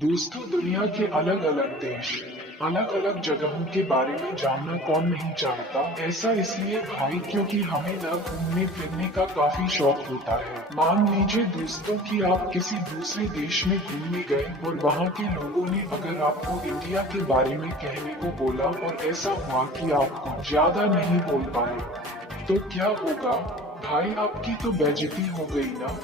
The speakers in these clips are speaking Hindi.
दोस्तों, दुनिया के अलग अलग देश, अलग अलग जगहों के बारे में जानना कौन नहीं चाहता। ऐसा इसलिए भाई क्योंकि हमें न घूमने फिरने का काफी शौक होता है। मान लीजिए दोस्तों कि आप किसी दूसरे देश में घूमने गए और वहाँ के लोगों ने अगर आपको इंडिया के बारे में कहने को बोला और ऐसा हुआ कि आपको ज्यादा नहीं बोल पाए, तो क्या होगा भाई? आपकी तो बेइज्जती हो गई ना।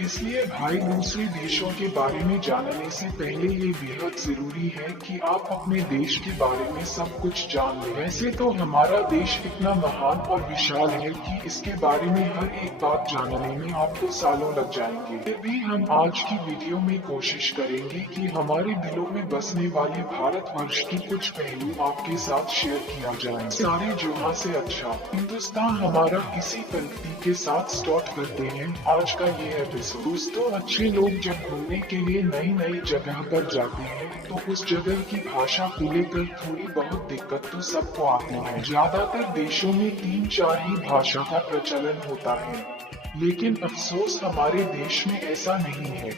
इसलिए भाई दूसरे देशों के बारे में जानने से पहले ये बेहद जरूरी है कि आप अपने देश के बारे में सब कुछ जान लें। वैसे तो हमारा देश इतना महान और विशाल है कि इसके बारे में हर एक बात जानने में आपको सालों लग जाएंगे। फिर भी हम आज की वीडियो में कोशिश करेंगे कि हमारे दिलों में बसने वाले भारतवर्ष की कुछ पहलू आपके साथ शेयर किया जाए। सारे जुमा से अच्छा हिंदुस्तान हमारा इसी पंक्ति के साथ स्टार्ट करते हैं आज का ये एपिसोड। दोस्तों, अच्छे लोग जब घूमने के लिए नई नई जगह पर जाते हैं तो उस जगह की भाषा को लेकर थोड़ी बहुत दिक्कत तो सबको आती है। ज्यादातर देशों में 3-4 ही भाषा का प्रचलन होता है, लेकिन अफसोस हमारे देश में ऐसा नहीं है।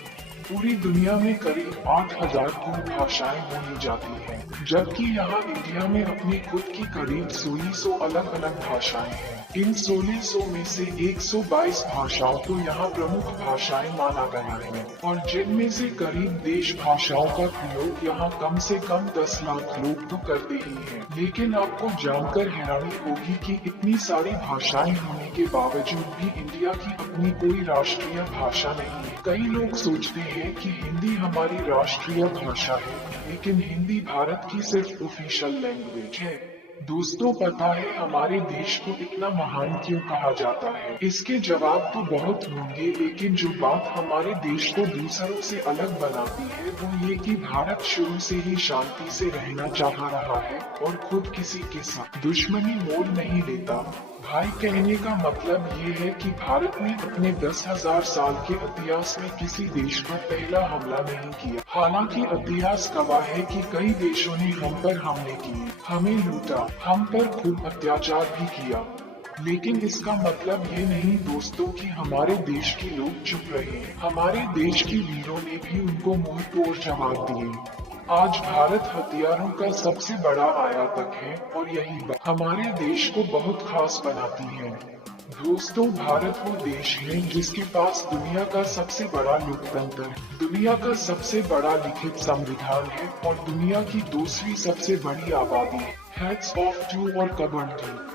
पूरी दुनिया में करीब 8,000 कुल भाषाएं बोली जाती हैं, जबकि यहाँ इंडिया में अपनी खुद की करीब 1600 अलग अलग भाषाएं हैं। इन 1600 में से 122 भाषाओं को यहाँ प्रमुख भाषाएं माना गया है, और जिनमें से करीब देश भाषाओं का प्रयोग यहाँ कम से कम 10 लाख लोग तो करते ही हैं। लेकिन आपको जानकर हैरानी होगी कि इतनी सारी भाषाएं होने के बावजूद भी इंडिया की अपनी कोई राष्ट्रीय भाषा नहीं है। कई लोग सोचते हैं कि हिंदी हमारी राष्ट्रीय भाषा है, लेकिन हिंदी भारत की सिर्फ ऑफिशियल लैंग्वेज है। दोस्तों, पता है हमारे देश को इतना महान क्यों कहा जाता है? इसके जवाब तो बहुत होंगे, लेकिन जो बात हमारे देश को दूसरों से अलग बनाती है वो ये कि भारत शुरू से ही शांति से रहना चाह रहा है और खुद किसी के साथ दुश्मनी मोड़ नहीं लेता। भाई, कहने का मतलब ये है कि भारत ने अपने 10,000 साल के इतिहास में किसी देश पर पहला हमला नहीं किया। हालांकि इतिहास गवाह है कि कई देशों ने हम पर हमले किए, हमें लूटा, हम पर खूब अत्याचार भी किया। लेकिन इसका मतलब ये नहीं दोस्तों कि हमारे देश के लोग चुप रहे। हमारे देश के वीरों ने भी उनको मुंह तोड़ जवाब दिए। आज भारत हथियारों का सबसे बड़ा आयातक है, और यही बात हमारे देश को बहुत खास बनाती है। दोस्तों, भारत वो देश है जिसके पास दुनिया का सबसे बड़ा लोकतंत्र, दुनिया का सबसे बड़ा लिखित संविधान है और दुनिया की दूसरी सबसे बड़ी आबादी। हैट्स ऑफ टू और कबड्डी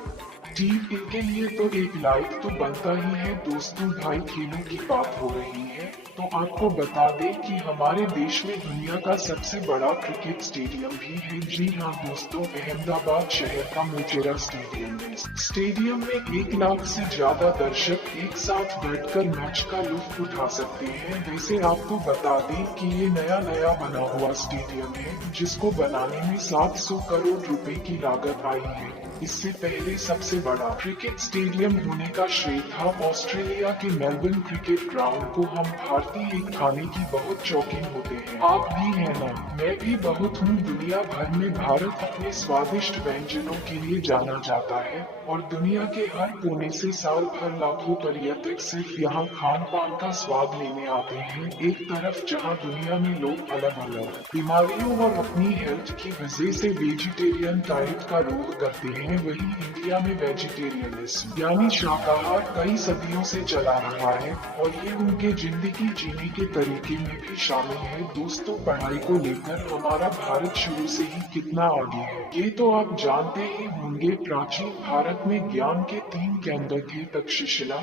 टीम, इनके लिए तो एक लाइक तो बनता ही है। दोस्तों, भाई खेलों की बात हो रही है तो आपको बता दें कि हमारे देश में दुनिया का सबसे बड़ा क्रिकेट स्टेडियम भी है। जी हाँ दोस्तों, अहमदाबाद शहर का मोटेरा स्टेडियम है। स्टेडियम में 1 लाख से ज्यादा दर्शक एक साथ बैठकर मैच का लुत्फ उठा सकते हैं। वैसे आपको बता दें कि ये नया बना हुआ स्टेडियम है, जिसको बनाने में 700 करोड़ रुपए की लागत आई है। इससे पहले सबसे बड़ा क्रिकेट स्टेडियम होने का श्रेय था ऑस्ट्रेलिया के मेलबर्न क्रिकेट ग्राउंड को। हम भारतीय खाने की बहुत शौकीन होते हैं, आप भी है ना? मैं भी बहुत हूँ। दुनिया भर में भारत अपने स्वादिष्ट व्यंजनों के लिए जाना जाता है, और दुनिया के हर कोने से साल भर लाखों पर्यटक सिर्फ यहाँ खान पान का स्वाद लेने आते हैं। एक तरफ जहाँ दुनिया में लोग अलग अलग बीमारियों और अपनी हेल्थ की वजह से वेजिटेरियन डाइट का रोल करते हैं, वही इंडिया में वेजिटेरियनिज्म यानी शाकाहार कई सदियों से चला रहा है, और ये उनके जिंदगी जीने के तरीके में भी शामिल है। दोस्तों, पढ़ाई को लेकर हमारा भारत शुरू से ही कितना आगे है ये तो आप जानते ही होंगे। प्राचीन भारत में ज्ञान के 3 केंद्र थे, तक्षशिला,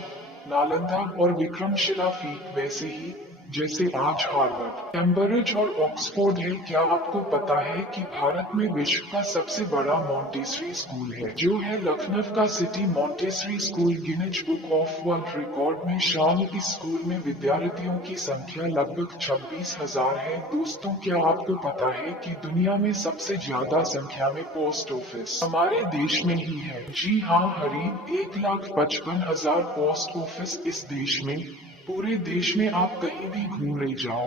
नालंदा और विक्रमशिला। फीक वैसे ही जैसे आज हार्वर्ड, कैम्ब्रिज और ऑक्सफोर्ड है। क्या आपको पता है कि भारत में विश्व का सबसे बड़ा मॉन्टेसरी स्कूल है, जो है लखनऊ का city Montessori school, Guinness book of world record में शामिल। इस स्कूल में विद्यार्थियों की संख्या लगभग 26,000 है। दोस्तों, क्या आपको पता है कि दुनिया में सबसे ज्यादा संख्या में पोस्ट ऑफिस हमारे देश में ही है? जी हाँ, करीब 1,55,000 पोस्ट ऑफिस इस देश में। पूरे देश में आप कहीं भी घूम ले जाओ,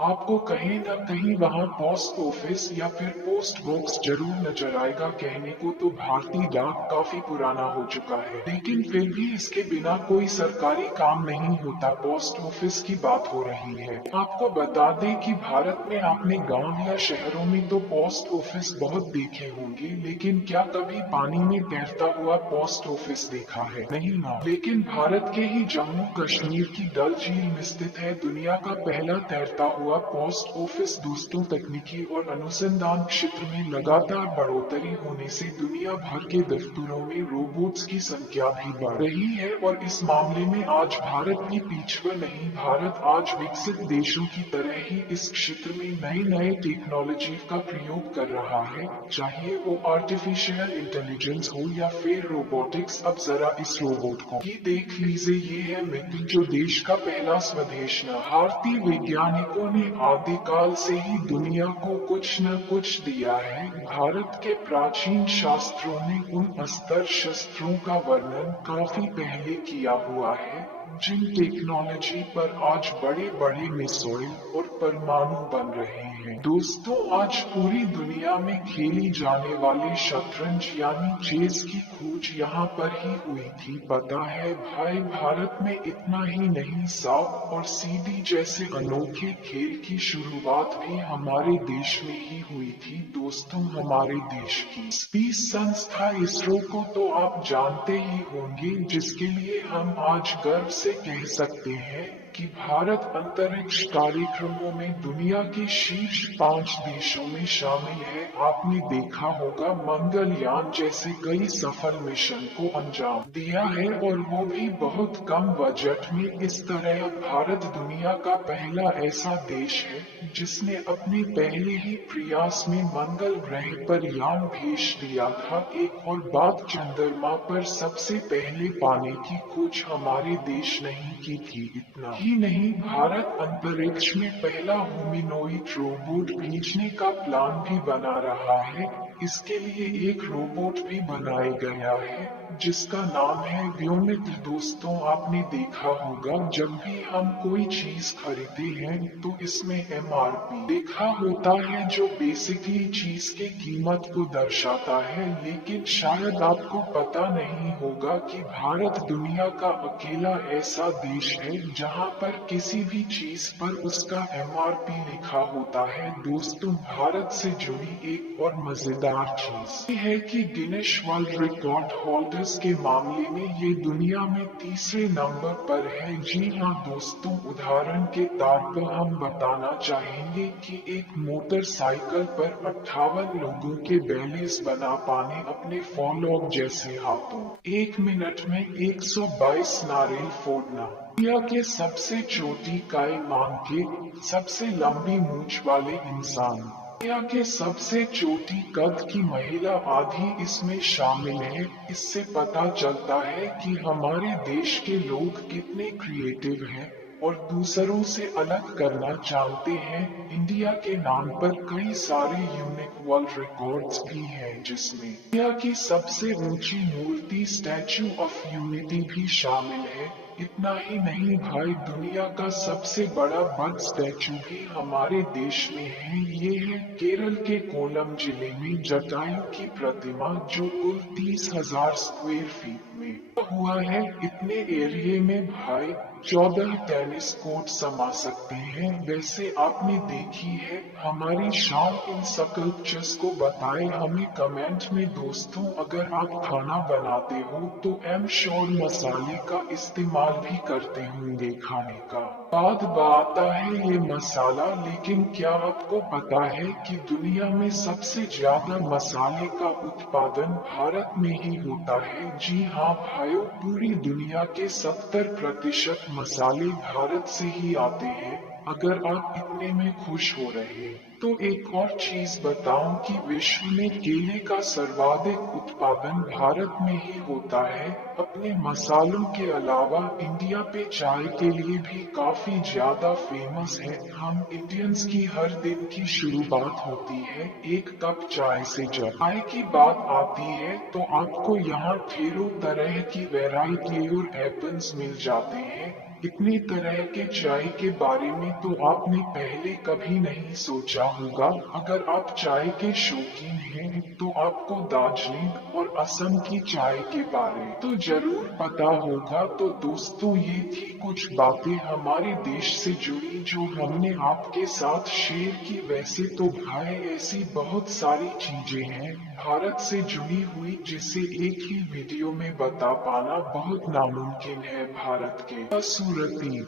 आपको कहीं न कहीं वहाँ पोस्ट ऑफिस या फिर पोस्ट बॉक्स जरूर नजर आएगा। कहने को तो भारतीय डाक काफी पुराना हो चुका है, लेकिन फिर भी इसके बिना कोई सरकारी काम नहीं होता। पोस्ट ऑफिस की बात हो रही है। आपको बता दें कि भारत में आपने गांव या शहरों में तो पोस्ट ऑफिस बहुत देखे होंगे, लेकिन क्या कभी पानी में तैरता हुआ पोस्ट ऑफिस देखा है? नहीं ना। लेकिन भारत के ही जम्मू कश्मीर की डल झील में स्थित है दुनिया का पहला तैरता हुआ पोस्ट ऑफिस। दोस्तों, तकनीकी और अनुसंधान क्षेत्र में लगातार बढ़ोतरी होने से दुनिया भर के दफ्तरों में रोबोट्स की संख्या भी बढ़ रही है, और इस मामले में आज भारत भी पिछड़ा नहीं। भारत आज विकसित देशों की तरह ही इस क्षेत्र में नए नए टेक्नोलॉजी का प्रयोग कर रहा है, चाहे वो आर्टिफिशियल इंटेलिजेंस हो या फिर रोबोटिक्स। अब जरा इस रोबोट को ही देख लीजिए। ये है मित्र, जो देश का पहला स्वदेश न भारतीय वैज्ञानिकों ने आदिकाल से ही दुनिया को कुछ न कुछ दिया है। भारत के प्राचीन शास्त्रों ने उन अस्त्र शस्त्रों का वर्णन काफी पहले किया हुआ है, जिन टेक्नोलॉजी पर आज बड़े बड़े मिसाइल और परमाणु बन रहे हैं। दोस्तों, आज पूरी दुनिया में खेली जाने वाली शतरंज यानी चेस की खोज यहाँ पर ही हुई थी। पता है भाई, भारत में इतना ही नहीं, सांप और सीढ़ी जैसे अनोखे खेल की शुरुआत भी हमारे देश में ही हुई थी। दोस्तों, हमारे देश की स्पेस संस्था इसरो को तो आप जानते ही होंगे, जिसके लिए हम आज गर्व से कह सकते हैं कि भारत अंतरिक्ष कार्यक्रमों में दुनिया के शीर्ष 5 देशों में शामिल है। आपने देखा होगा मंगलयान जैसे कई सफल मिशन को अंजाम दिया है, और वो भी बहुत कम बजट में। इस तरह भारत दुनिया का पहला ऐसा देश है जिसने अपने पहले ही प्रयास में मंगल ग्रह पर यान भेज दिया था। एक और बात, चंद्रमा पर सबसे पहले पानी की खोज हमारे देश ने ही की थी। इतना ही नहीं, भारत अंतरिक्ष में पहला ह्यूमनॉइड रोबोट भेजने का प्लान भी बना रहा है। इसके लिए एक रोबोट भी बनाया गया है जिसका नाम है व्योमित्र। दोस्तों, आपने देखा होगा जब भी हम कोई चीज खरीदते हैं तो इसमें MRP लिखा होता है, जो बेसिकली चीज के कीमत को दर्शाता है। लेकिन शायद आपको पता नहीं होगा कि भारत दुनिया का अकेला ऐसा देश है जहां पर किसी भी चीज पर उसका MRP लिखा होता है। दोस्तों, भारत से जुड़ी एक और मजेदार चीज ये है कि गिनीज वर्ल्ड रिकॉर्ड होल्डर्स के मामले में ये दुनिया में तीसरे नंबर पर है। जी हाँ दोस्तों, उदाहरण के तौर पर हम बताना चाहेंगे कि एक मोटरसाइकिल पर 58 लोगों के बैलेंस बना पाने अपने फॉलोअप जैसे हाथों 1 मिनट में 122 नारियल फोड़ना। दुनिया के सबसे चोटी काय मांग के सबसे लंबी मूंछ वाले इंसान। दुनिया के सबसे चोटी कद की महिला आदि इसमें शामिल है। इससे पता चलता है कि हमारे देश के लोग कितने क्रिएटिव हैं और दूसरों से अलग करना चाहते हैं। इंडिया के नाम पर कई सारे यूनिक वर्ल्ड रिकॉर्ड्स भी हैं, जिसमें इंडिया की सबसे ऊंची मूर्ति स्टैच्यू ऑफ यूनिटी भी शामिल है। इतना ही नहीं भाई, दुनिया का सबसे बड़ा बर्ड स्टैचू भी हमारे देश में है। ये है केरल के कोल्लम जिले में जटायु की प्रतिमा, जो कुल 30,000 स्क्वायर फीट में हुआ है। इतने एरिया में भाई 14 टेनिस कोर्ट समा सकते हैं। वैसे आपने देखी है हमारी शाम इन स्कल्पचर्स को बताएं हमें कमेंट में। दोस्तों, अगर आप खाना बनाते हो तो श्योर मसाले का इस्तेमाल भी करते होंगे खाने का। बात आता है ये मसाला, लेकिन क्या आपको पता है कि दुनिया में सबसे ज्यादा मसाले का उत्पादन भारत में ही होता है? जी हाँ भाइयों, पूरी दुनिया के 70% मसाले भारत से ही आते हैं। अगर आप इतने में खुश हो रहे तो एक और चीज बताऊं कि विश्व में केले का सर्वाधिक उत्पादन भारत में ही होता है। अपने मसालों के अलावा इंडिया पे चाय के लिए भी काफी ज्यादा फेमस है। हम इंडियंस की हर दिन की शुरुआत होती है एक कप चाय से। जब चाय की बात आती है तो आपको यहाँ ढेरों तरह की वैरायटी और एपल्स मिल जाते हैं। इतनी तरह के चाय के बारे में तो आपने पहले कभी नहीं सोचा होगा। अगर आप चाय के शौकीन हैं, तो आपको दार्जिलिंग और असम की चाय के बारे तो जरूर पता होगा। तो दोस्तों, ये थी कुछ बातें हमारे देश से जुड़ी जो हमने आपके साथ शेयर की। वैसे तो भाई ऐसी बहुत सारी चीजें हैं भारत से जुड़ी हुई जिसे एक ही वीडियो में बता पाना बहुत नामुमकिन है। भारत के खूबसूरती,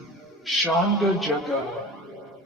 शानदार जगह,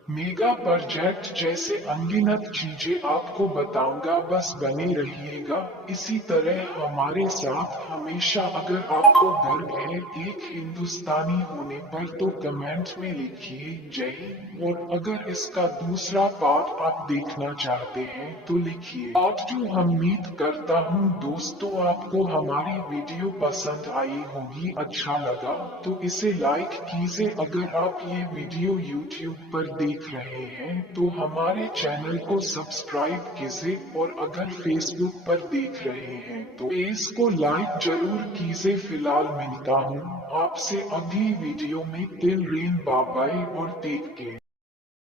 मेगा प्रोजेक्ट जैसे अनगिनत चीजें आपको बताऊंगा, बस बने रहिएगा इसी तरह हमारे साथ हमेशा। अगर आपको गर्व है एक हिंदुस्तानी होने पर तो कमेंट में लिखिए जय हिंद। और अगर इसका दूसरा पार्ट आप देखना चाहते हैं तो लिखिए पार्ट 2। हम उम्मीद करता हूँ दोस्तों आपको हमारी वीडियो पसंद आई होगी। अच्छा लगा तो इसे लाइक कीजिए। अगर आप ये वीडियो YouTube पर देख रहे हैं तो हमारे चैनल को सब्सक्राइब कीजिए। और अगर फेसबुक पर देख रहे हैं तो पेज को लाइक जरूर कीजिए। फिलहाल मिलता हूँ आपसे अगली वीडियो में। टिल रेन, बाय बाय और टेक केयर।